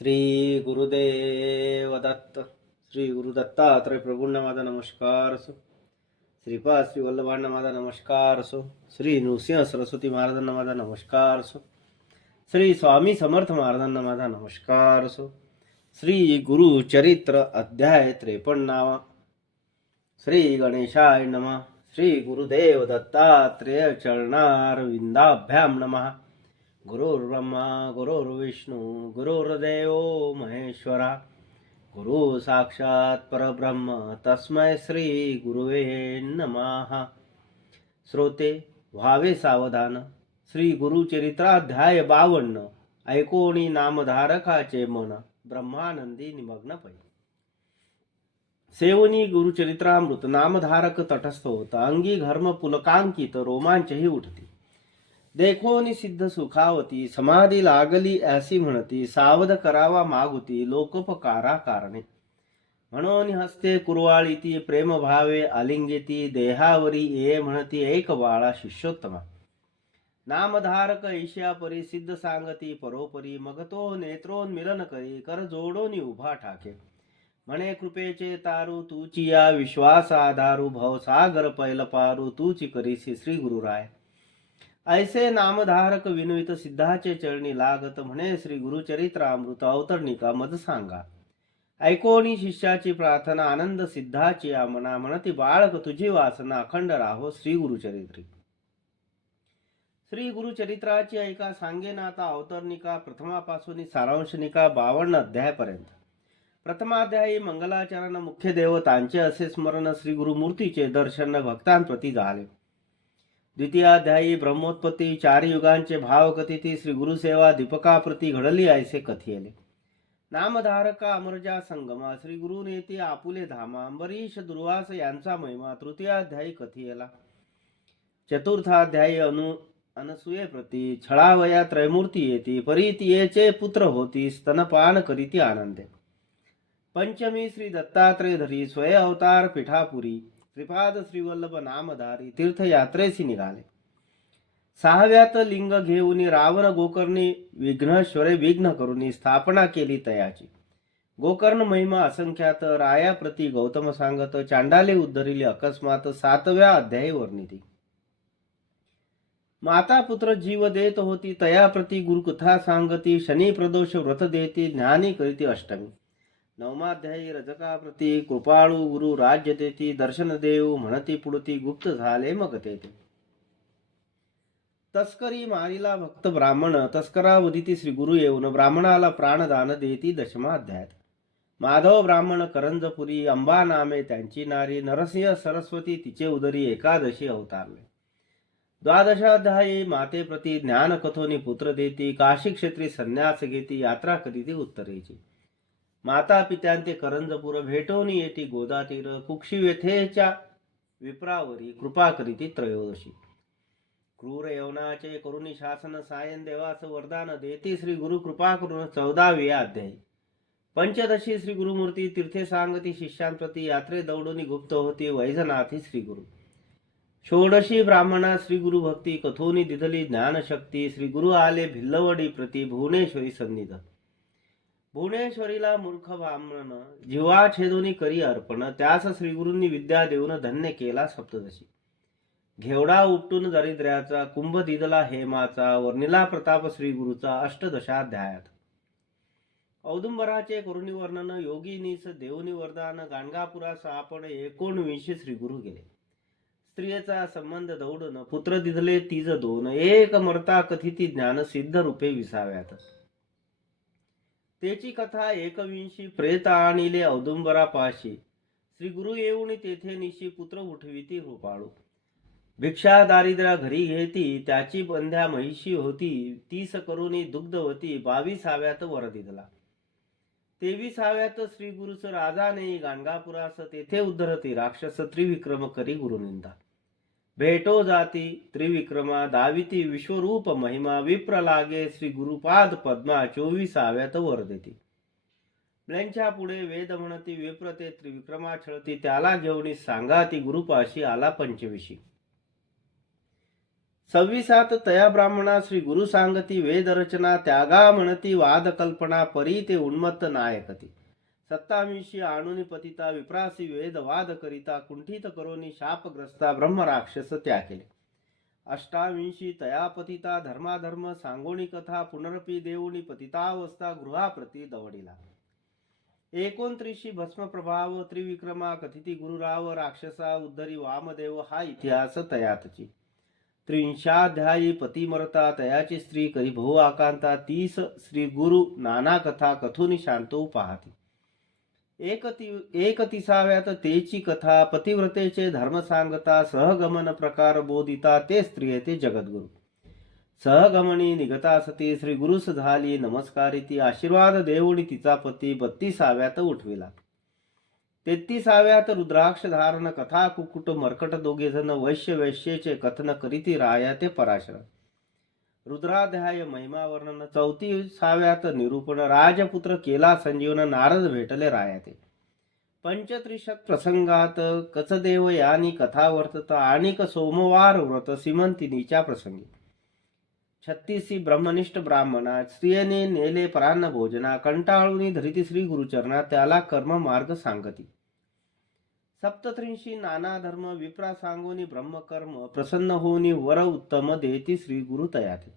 श्री गुरुदेव दत्त. श्री गुरुदत्तात्रय प्रभूंना माझा नमस्कार असो. श्रीपाद श्री वल्लभांना माझा नमस्कार असो. श्री नृसिंह सरस्वती महाराजांना माझा नमस्कार असो. श्री स्वामी समर्थ महाराजांना माझा नमस्कार असो. श्री गुरुचरित्र अध्याय 53. श्री गणेशाय नमः. श्री गुरुदेव दत्तात्रेय चरणारविंदाभ्याम नमः. गुरुर्ब्रह्मा गुरुर्विष्णू गुरुर्देव महेश्वरा. गुरु साक्षात परब्रह्म तस्मै श्री गुरुवे नमः. श्रोते व्हावे सावधान. श्री गुरुचरित्राध्याय 52. ऐकोणी नामधारकाचे मन ब्रह्मानंदी निमग्न पै. सेवनी गुरुचरित्रामृत नामधारक तटस्थ होता. अंगी घर्म पुलकांकित रोमांचही उठती. देखोनी सिद्ध सुखावती समाधी लागली ऐसी म्हणती. सावध करावा मागुती लोकोपकारा कारणे. म्हणून हस्ते कुरवाळीती प्रेम भावे आलिंगेती. देहावरी ये म्हणती एक बाळा शिष्योत्तमा. नामधारक ईशा परी सिद्ध सांगती परोपरी. मग तो नेत्रोन्मिलन करी कर जोडोनी उभा ठाके. म्हणे कृपेचे तारू तूची या विश्वास आधारू. भवसागर पैल पारू तूची करीसी श्री गुरुराय. ऐसे नामधारक विनवित सिद्धाचे चरणी लागत. म्हणे श्री गुरुचरित्रामृत अवतरणिका मज सांगा. ऐकोणी शिष्याची प्रार्थना आनंद सिद्धाची आमना. म्हणती बाळक तुझी वासना अखंड राहो श्री गुरुचरित्री. श्री गुरुचरित्राची ऐका सांगेन आता अवतरणिका प्रथमापासून सारांशनिका 52 अध्यायापर्यंत. प्रथमाध्यायी मंगलाचरण मुख्य देवतांचे असे स्मरण. श्री गुरुमूर्तीचे दर्शन भक्तांप्रती झाले. द्वितीयाध्यायी ब्रह्मोत्पत्ती 4 युगांचे भाव कथिती. श्री गुरुसेवा दीपकाप्रती घडली ऐसे कथियले. नामधारका अमरजा संगमा. श्री गुरु नेती आपुले धामा. अंबरीश दुर्वास यांचा महिमा तृतीयाध्यायी कथियला. चतुर्थाध्यायी अनसूये प्रती. छळावया त्रयमूर्ती येती. परितीयेचे पुत्र होती. स्तनपान करीती आनंदे. पंचमी श्री दत्तात्रय धरी स्वय अवतार पिठापुरी. श्रीपाद श्रीवल्लभ नामधारी तीर्थयात्रेसी निघाले. 6व्यात लिंग घेऊनी रावण गोकर्णी विघ्नेश्वरे विघ्न करुनी स्थापना केली तयाची. गोकर्ण महिमा असंख्यात रायाप्रती गौतम सांगत. चांडाले उद्धरिले अकस्मात 7व्या अध्यायी वर्णिती. माता पुत्र जीव देत होती तयाप्रती गुरुकथा सांगती. शनी प्रदोष व्रत देती ज्ञानी करीती अष्टमी. 9वाध्यायी रजकाप्रती कृपाळू गुरु राज्य देती. दर्शन देव म्हणती पुढती गुप्त झाले मग तेथे. तस्करी मारिला भक्त ब्राह्मण. तस्करावदिती श्री गुरु येऊन ब्राह्मणाला प्राणदान देती. 10माध्यायात माधव ब्राह्मण करंजपुरी. अंबा नामे त्यांची नारी. नरसिंह सरस्वती तिचे उदरी. एकादशी अवतारले. 12अध्यायी मातेप्रती ज्ञान कथोनी पुत्र देती. काशी क्षेत्री संन्यास घेती. यात्रा करीती उत्तरेची. माता पित्यांते करंजपुर. भेटोनी येती गोदातीर. कुक्षी व्यथेच्या विप्रावरी कृपा करीती त्रयोदशी. क्रूर यवनाचे करुणी शासन सायन देवास वरदान देती. श्री गुरु कृपा करून 14वे अध्याय. पंचदशी श्री गुरुमूर्ती तीर्थे सांगती शिष्यांप्रती. यात्रे दौडोनी गुप्त होती वैजनाथी श्री गुरु. षोडशी ब्राह्मणा श्री गुरु भक्ती. कथोनी दिधली ज्ञानशक्ती. श्री गुरु आले भिल्लवडी प्रती. भुवनेश्वरी सन्निध. भुवनेश्वरीला मूर्ख ब्राह्मण जीवा छेदोनी करी अर्पण. त्यास श्री गुरूंनी विद्या देऊन धन्य केला सप्तदशी. घेवडा उपटून दरिद्र्याचा. कुंभ दिदला हेमाचा. वर्णिला प्रताप श्री गुरुचा 8दशाध्यायात. औदुंबराचे करुणी वर्णन. योगिनीस देऊनी वरदान. गाणगापुरास आपण 19 श्री गुरु गेले. स्त्रियेचा संबंध दौडन. पुत्र दिधले तीज 2. एक मर्ता कथिती ज्ञान सिद्ध रूपे 20व्यात. तेची कथा 21. प्रेत आणिले औदुंबरापाशी. श्री गुरु येऊन तेथे निशी पुत्र उठविती कृपाळू. भिक्षा दारिद्र्या घरी घेती. त्याची बंध्या महिषी होती. 30 करुणी दुग्धवती. 22व्यात वर दिधला. 23व्यात श्री गुरुस राजा नेई गाणगापुरास. तेथे उद्धरती राक्षस. त्रिविक्रम करी गुरुनिंदा. भेटो जाती त्रिविक्रमा. दाविती विश्वरूप महिमा. विप्र लागे श्री गुरुपाद पद्मा. 24व्यात वर देती. ब्ल्यांच्या पुढे वेद म्हणती. विप्र ते त्रिविक्रमा छळती. त्याला घेऊन सांगाती गुरुपाशी आला पंचविशी. सव्वीसात तया ब्राह्मणा श्री गुरु सांगती वेद रचना त्यागा म्हणती वाद कल्पना परी ते उन्मत्त नायकती. सत्ताविंशी आणुनी पतिता विप्रासी वेद वाद करिता कुंठित करोनी शापग्रस्ता ब्रह्म राक्षस त्या केले. अष्टाविंशी तया पतिता धर्माधर्म सांगोणी कथा पुनरपी देऊनी पतितावस्था गृहाप्रती दवडिला. 29 भस्म प्रभाव त्रिविक्रमा कथिती गुरुराव राक्षसा उद्धरी वामदेव हा इतिहास तयातची. 30 पती मरता तयाची स्त्री करी भो आकांता 30 श्री गुरु नाना कथा कथुनी शांतो पाहती. 31व्यात तेची कथा पतिव्रतेचे धर्म सांगता सहगमन प्रकार बोधिता ते स्त्रिये ते जगद्गुरु. सहगमनी निघता सती श्री गुरुस झाली नमस्कारी ती आशीर्वाद देऊनी तिचा पती 32व्यात उठविला. 33व्यात रुद्राक्ष धारण कथा कुकुट मर्कट दोघे जण वैश्य वैश्येचे कथन करीती राया ते पराशर. रुद्राध्याय महिमा वर्णन. 34व्यात निरूपण राजपुत्र केला संजीवन नारद भेटले रायाते. 35 प्रसंगात कचदेव यानी कथा वर्तत आणिक सोमवार व्रत सीमंतिनीच्या प्रसंगी. 36 ब्रह्मनिष्ठ ब्राह्मणा स्त्रियेने नेले परान्न भोजना कंटाळूनी धरिती श्री गुरुचरणा त्याला कर्म मार्ग सांगती. 37 नाना धर्म विप्रा सांगोनी ब्रह्मकर्म प्रसन्न होनी वर उत्तम देती श्री गुरु तयाते.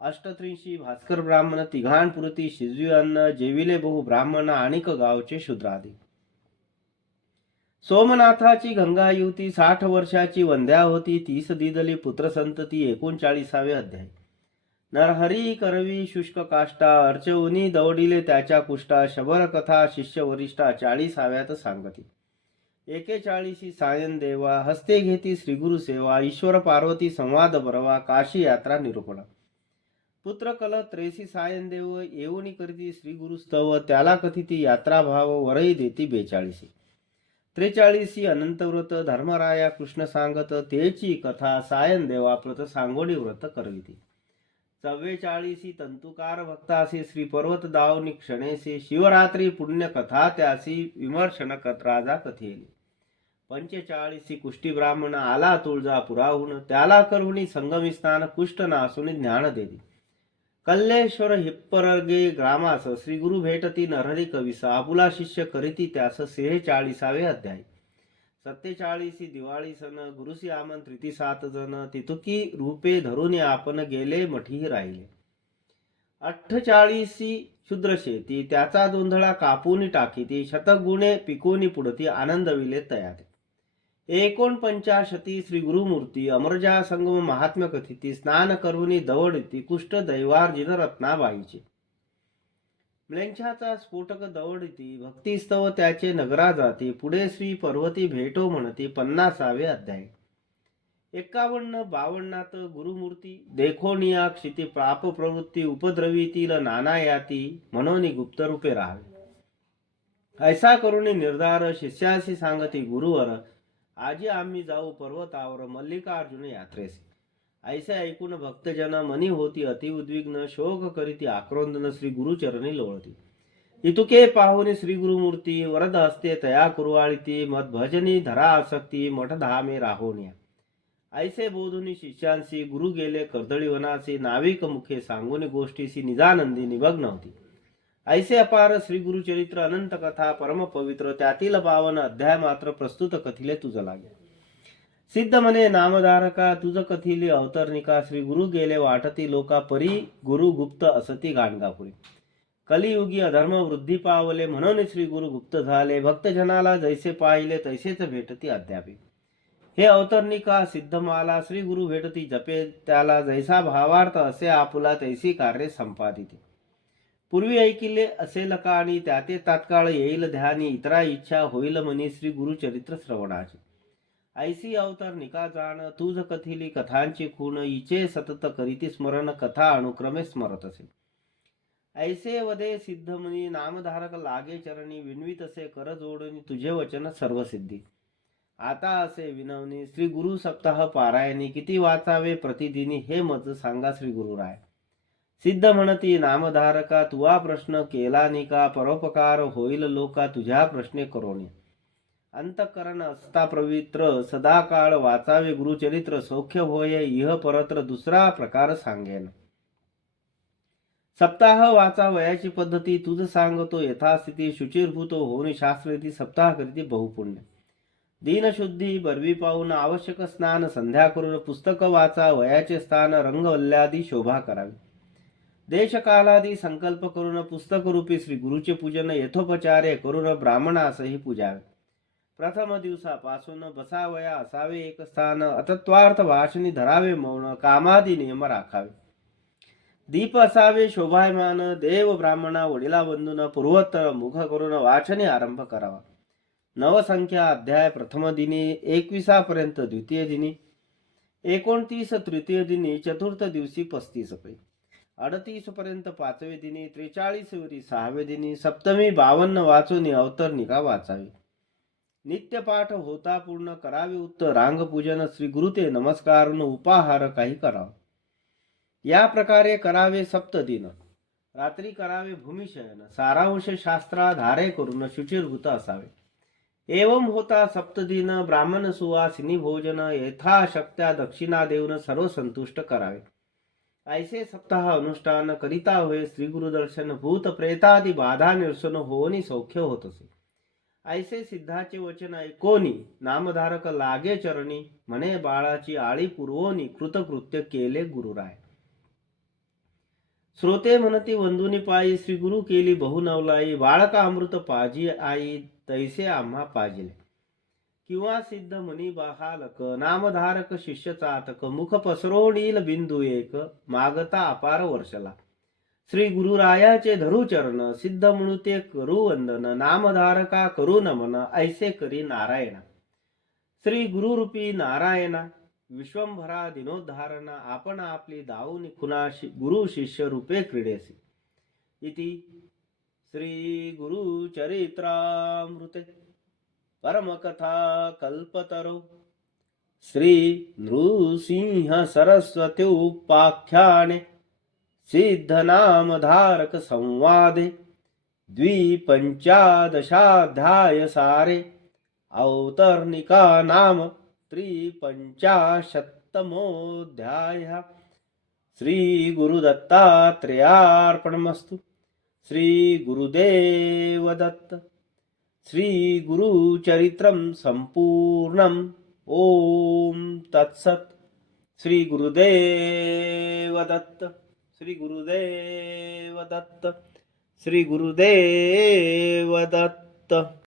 38 भास्कर ब्राह्मण तिघांपुरती शिजवी अन्न जेविले बहु ब्राह्मण आणिक गावचे शूद्रादी. सोमनाथाची गंगा युती 60 वर्षाची वंद्या होती 30 दिदली पुत्र संतती. 39 अध्याय. नरहरी करवी शुष्क काष्टा अर्चवनी दौडिले त्याच्या कुष्टा शबर कथा शिष्य वरिष्ठा 40व्यात सांगती. 41 सायन देवा हस्ते घेती श्रीगुरु सेवा ईश्वर पार्वती संवाद बरवा काशी यात्रा निरूपण. पुत्र कल 83 सायन देव येऊनी करीती श्री गुरुस्तव त्याला कथिती यात्रा भाव वरई देती 42. 43 अनंतव्रत धर्मराया कृष्ण सांगत तेची कथा सायन देवा प्रत सांगोडी व्रत करविती. 44 तंतुकार भक्तासी श्री पर्वत दावनी क्षणेसी शिवरात्री पुण्य कथा त्यासी विमर्शन राजा कथेली. 45 कुष्टी ब्राह्मण आला तुळजापुराहून त्याला करुणी संगमी स्नान कुष्ठ नासून ज्ञान देती. कल्लेश्वर हिप्परगे ग्रामास श्री गुरु भेटती नरहरी कविसा आपुला शिष्य करीती त्यास 46 अध्याय. 47 दिवाळी सन गुरुसी आमंत्रिती 7 जण तितुकी रूपे धरून आपण गेले मठीही राहिले. 48 शूद्र शेती त्याचा दोंधळा कापूनी टाकीती शतगुणे पिकोनी पुढती आनंदविले तयाते. 49 श्री गुरुमूर्ती अमरजा संगम महात्म्य कथिती स्नान करुनी दवडती कुष्ठ दैवार्जिन रत्नाबाईचे. म्लेंछाचा स्फोटक दवडती भक्तिस्तव त्याचे नगरा जाती पुढे श्री पर्वती भेटो म्हणती 50वे अध्याय. 51-52 गुरुमूर्ती देखोनिया क्षिती पाप प्रवृत्ती उपद्रवीतील नाना याती म्हणून गुप्त रूपे राहावे. ऐसा करुणी निर्धार शिष्यासी सांगती गुरुवर आजी आम्ही जाऊ पर्वतावर मल्लिकार्जुन यात्रेसी. ऐसे ऐकून भक्तजन मनी होती अतिउद्विग्न शोक करीती आक्रोंदन श्री गुरुचरणी लोळती. इतुके पाहुनी श्री गुरुमूर्ती वरद हस्ते तया कुरवाळीती मत भजनी धरा आसक्ती मठ धामे राहोनिया. ऐसे बोधुनी शिष्यांसी गुरु गेले कर्दळीवनासी नाविक मुखे सांगून गोष्टीसी निजानंदी निमग्न होती. ऐसे अपार श्री गुरुचरित्र अनंत कथा परम पवित्र त्यातील 52 अध्याय मात्र प्रस्तुत कथिले तुझ लागे. सिद्ध मने नामधारका तुझ कथिली अवतरणिका श्री गुरु गेले वाटती लोका परी गुरु गुप्त असती गाणगापुरी. कलियुगी अधर्म वृद्धी पावले म्हणून श्री गुरु गुप्त झाले भक्तजनाला जैसे पाहिले तैसेच भेटती अद्यापी. हे अवतरणिका सिद्धमाला श्री गुरु भेटती जपे त्याला जैसा भावार्थ असे आपुला तैसी कार्य संपादिते. पूर्वी ऐकिले असेल का आणि त्याते तात्काळ येईल ध्यानी इतरा इच्छा होईल मनी श्री गुरुचरित्र श्रवणाची. ऐसी अवतरणिका जाण तुझ कथिली कथांची खूण इचे सतत करीती स्मरण कथा अनुक्रमे स्मरत असे. ऐसे वदे सिद्धमुनी नामधारक लागे चरणी विनवीत असे कर जोडणी तुझे वचन सर्व सिद्धी. आता असे विनवणी श्री गुरु सप्ताह पारायणी किती वाचावे प्रतिदिनी हे मज सांगा श्री गुरुराय. सिद्ध म्हणती नामधारका तुवा प्रश्न केला निका परोपकार होईल लोका तुझ्या प्रश्ने करोनी. अंतःकरण असता पवित्र सदाकाळ वाचावे गुरुचरित्र सौख्य होय इह परत्र दुसरा प्रकार सांगेन. सप्ताह वाचा वयाची पद्धती तुझ सांगतो यथास्थिती शुचिर्भूत होऊन शास्त्ररीती सप्ताह करीती बहुपुण्य. दीनशुद्धी बरवी पाहून आवश्यक स्नान संध्या करून पुस्तक वाचा वयाचे स्थान रंगवल्ल्यादी शोभा करावी. देशकालादी संकल्प करून पुस्तक रूपी श्री गुरुचे पूजन यथोपचारे करून ब्राह्मणासही पूजावे. प्रथम दिवसापासून बसावया असावे एक स्थान अतत्वार्थ भाषणी धरावे मौन कामादी नियम राखावे. दीप असावे शोभायमान देव ब्राह्मणा वडिला बंधून पूर्वोत्तर मुख करून वाचने आरंभ करावा. नवसंख्या अध्याय प्रथम दिनी 21 पर्यंत द्वितीय दिनी 29 तृतीय दिनी चतुर्थ दिवशी 35 पै 38 पर्यंत पाचवे दिनी 43 वरी सहावे दिनी सप्तमी 52 वाचून अवतरणिका वाचावी. नित्यपाठ होता पूर्ण करावे उत्तर रांगपूजन श्री गुरुते नमस्कारून उपाहार काही करावा. या प्रकारे करावे सप्तदिन. रात्री करावे भूमिशयन सारांश शास्त्राधारे करून शुचिर्भूत असावे. एवं होता सप्तदिन ब्राह्मण सुवासिनी भोजन यथाशक्त्या दक्षिणा देऊन सर्व संतुष्ट करावे. ऐसे सप्ताह अनुष्ठान करिता होय श्री गुरुदर्शन भूत प्रेतादी बाधा निरसन होऊनी सौख्य होत असे. ऐसे सिद्धाचे वचन ऐकोनी नामधारक लागे चरणी म्हणे बाळाची आळी पुरवोनी कृतकृत्य केले गुरुराय. श्रोते म्हणती वंदुनी पायी श्री गुरु केली बहुनवलाई बाळका अमृत पाजी आई तैसे आम्हा पाजिले. किंवा सिद्ध मनी बहालक नामधारक शिष्य चातक मुख पसरोणील बिंदू एक मागता अपार वर्षला. श्री गुरुरायाचे धरू चरण सिद्ध म्हणू ते करू वंदन नामधारका करू नमन ऐसे करी नारायण. श्री गुरुरूपी नारायणा विश्वंभरा दिनोद्धारणा आपण आपली दाऊनी खुना गुरु शिष्य रूपे क्रीडेसी. इति श्री गुरु चरित्रामृते परमकथा कल्पतरो श्री नृसिंह सरस्वती उपाख्याने सिद्धनामधारक संवादे 2पंचादशाध्याय सारे अवतरणिका नाम 53तमोऽध्याय. श्री गुरुदत्तात्रेयार्पणमस्तु. श्री गुरुदेव दत्त. श्री गुरुचरित्रं संपूर्णम्. ओम तत्सत्. श्री गुरुदेव दत्त. श्री गुरुदेव दत्त. श्री गुरुदेव दत्त.